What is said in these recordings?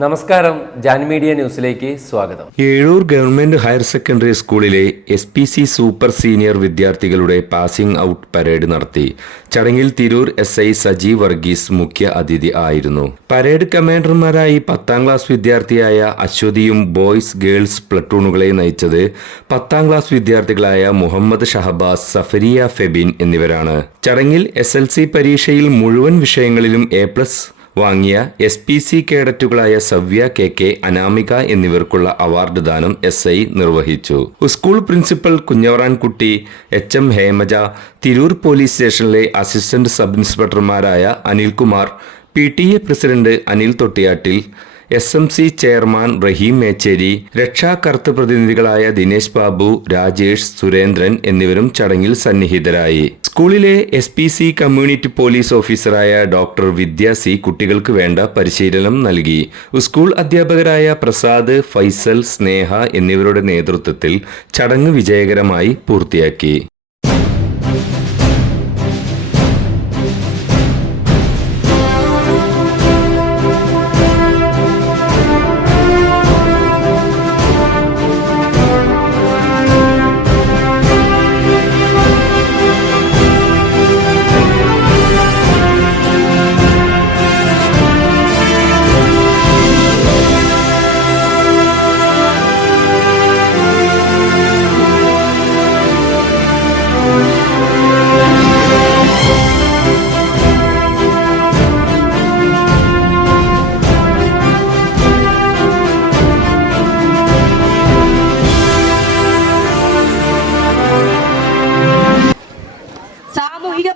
നമസ്കാരം, ജാൻ മീഡിയ ന്യൂസിലേക്ക് സ്വാഗതം. ഏഴൂർ ഗവൺമെന്റ് ഹയർ സെക്കൻഡറി സ്കൂളിലെ SPC സൂപ്പർ സീനിയർ വിദ്യാർത്ഥികളുടെ പാസിംഗ് ഔട്ട് പരേഡ് നടത്തി. ചടങ്ങിൽ തിരൂർ SI സജീവ് വർഗീസ് മുഖ്യ അതിഥി ആയിരുന്നു. പരേഡ് കമാൻഡർമാരായി 10ാം ക്ലാസ് വിദ്യാർത്ഥിയായ അശ്വതിയും ബോയ്സ് ഗേൾസ് പ്ലട്ടൂണുകളെ നയിച്ചത് 10ാം ക്ലാസ് വിദ്യാർത്ഥികളായ മുഹമ്മദ് ഷഹബാസ്, സഫരിയ ഫെബിൻ എന്നിവരാണ്. ചടങ്ങിൽ SLC പരീക്ഷയിൽ മുഴുവൻ വിഷയങ്ങളിലും A+ വാങ്ങിയ SPC കേഡറ്റുകളായ സവ്യ KK, അനാമിക എന്നിവർക്കുള്ള അവാർഡ് ദാനം SI നിർവഹിച്ചു. School principal Kunjavarankutty, HM Hemaja, Tirur police സ്റ്റേഷനിലെ അസിസ്റ്റന്റ് സബ് ഇൻസ്പെക്ടർമാരായ Anilkumar, PTA president Anil Thottiyattil, SMC chairman Rahim Mecheri, രക്ഷാകർത്തൃ പ്രതിനിധികളായ ദിനേശ് ബാബു, രാജേഷ്, സുരേന്ദ്രൻ എന്നിവരും ചടങ്ങിൽ സന്നിഹിതരായി. സ്കൂളിലെ SPC കമ്മ്യൂണിറ്റി പോലീസ് ഓഫീസറായ ഡോക്ടർ വിദ്യ C കുട്ടികൾക്ക് വേണ്ട പരിശീലനം നൽകി. സ്കൂൾ അധ്യാപകരായ പ്രസാദ്, ഫൈസൽ, സ്നേഹ എന്നിവരുടെ നേതൃത്വത്തിൽ ചടങ്ങ് വിജയകരമായി പൂർത്തിയാക്കി.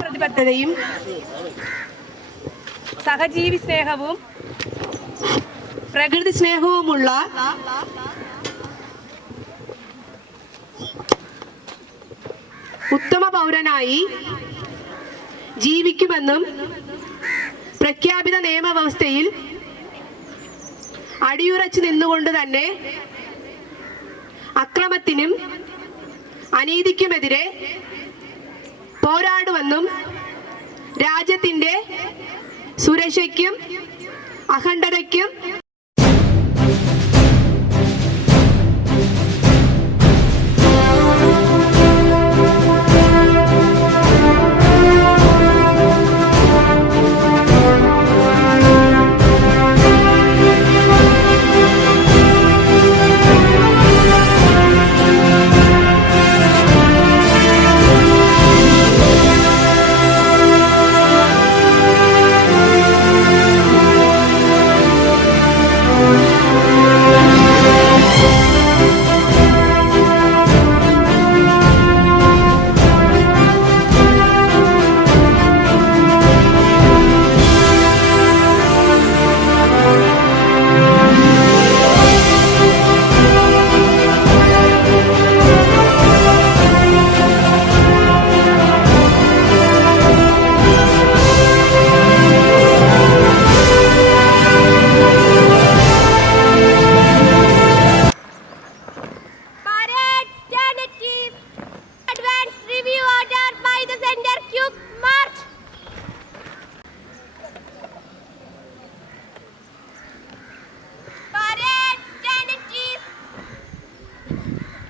പ്രതിബദ്ധതയും സഹജീവി സ്നേഹവും പ്രകൃതി സ്നേഹവുമുള്ള ഉത്തമ പൗരനായി ജീവിക്കുമെന്നും പ്രഖ്യാപിത നിയമവ്യവസ്ഥയിൽ അടിയുറച്ചു നിന്നുകൊണ്ട് തന്നെ അക്രമത്തിനും അനീതിക്കുമെതിരെ പോരാടുമെന്നും രാജ്യത്തിന്റെ സുരക്ഷയ്ക്കും അഖണ്ഡതയ്ക്കും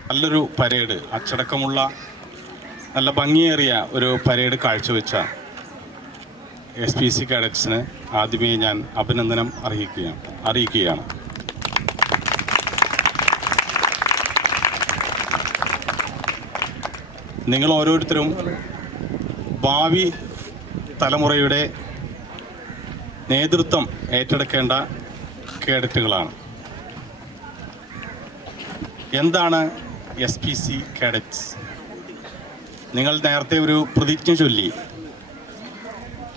നല്ലൊരു പരേഡ്, അച്ചടക്കമുള്ള നല്ല ഭംഗിയേറിയ ഒരു പരേഡ് കാഴ്ചവെച്ച SPC കാഡറ്റ്സിന് ആദ്യമേ ഞാൻ അഭിനന്ദനം അറിയിക്കുകയാണ്. നിങ്ങൾ ഓരോരുത്തരും ഭാവി തലമുറയുടെ നേതൃത്വം ഏറ്റെടുക്കേണ്ട കേഡറ്റുകളാണ്. എന്താണ് SPC കാഡറ്റ്സ്? നിങ്ങൾ നേരത്തെ ഒരു പ്രതിജ്ഞ ചൊല്ലി,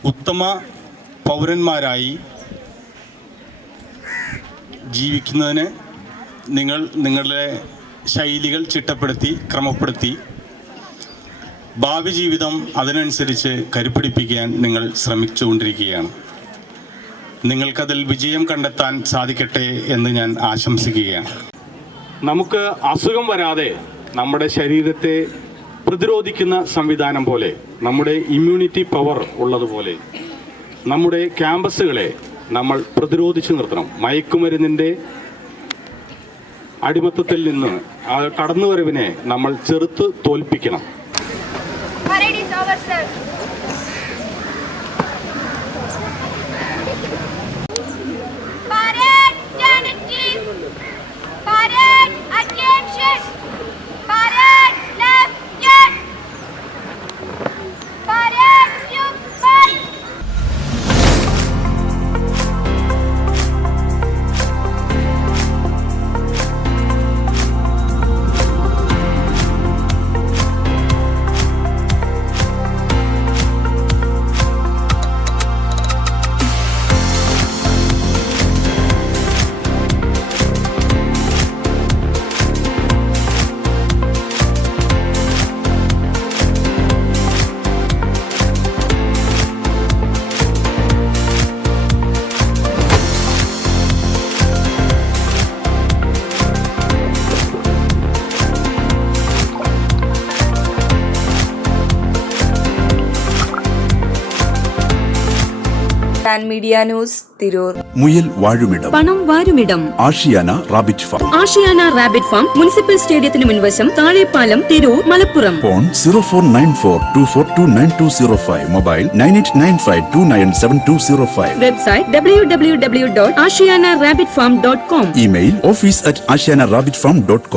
ഉത്തമ പൗരന്മാരായി ജീവിക്കുന്നതിന് നിങ്ങളുടെ ശൈലികൾ ചിട്ടപ്പെടുത്തി ക്രമപ്പെടുത്തി ഭാവി ജീവിതം അതിനനുസരിച്ച് കരുപിടിപ്പിക്കാൻ നിങ്ങൾ ശ്രമിച്ചുകൊണ്ടിരിക്കുകയാണ്. നിങ്ങൾക്കതിൽ വിജയം കണ്ടെത്താൻ സാധിക്കട്ടെ എന്ന് ഞാൻ ആശംസിക്കുകയാണ്. നമുക്ക് അസുഖം വരാതെ നമ്മുടെ ശരീരത്തെ പ്രതിരോധിക്കുന്ന സംവിധാനം പോലെ, നമ്മുടെ ഇമ്മ്യൂണിറ്റി പവർ ഉള്ളതുപോലെ നമ്മുടെ ക്യാമ്പസുകളെ നമ്മൾ പ്രതിരോധിച്ചു നിർത്തണം. മയക്കുമരുന്നിൻ്റെ അടിമത്തത്തിൽ നിന്ന് കടന്നുവരവിനെ നമ്മൾ ചെറുത്ത് തോൽപ്പിക്കണം. Media news Tirur. മുയൽ വാഴുമിടം, പണം വാരുമിടം, Ashiyana rabbit farm. Ashiyana rabbit farm municipal സ്റ്റേഡിയത്തിന് മുൻവശം, Thazhepalam, Tirur, Malappuram. Phone 049424292005. Mobile 9895297205. Website www.ashiyanarabbitfarm.com. Email office@ashiyanarabbitfarm.com.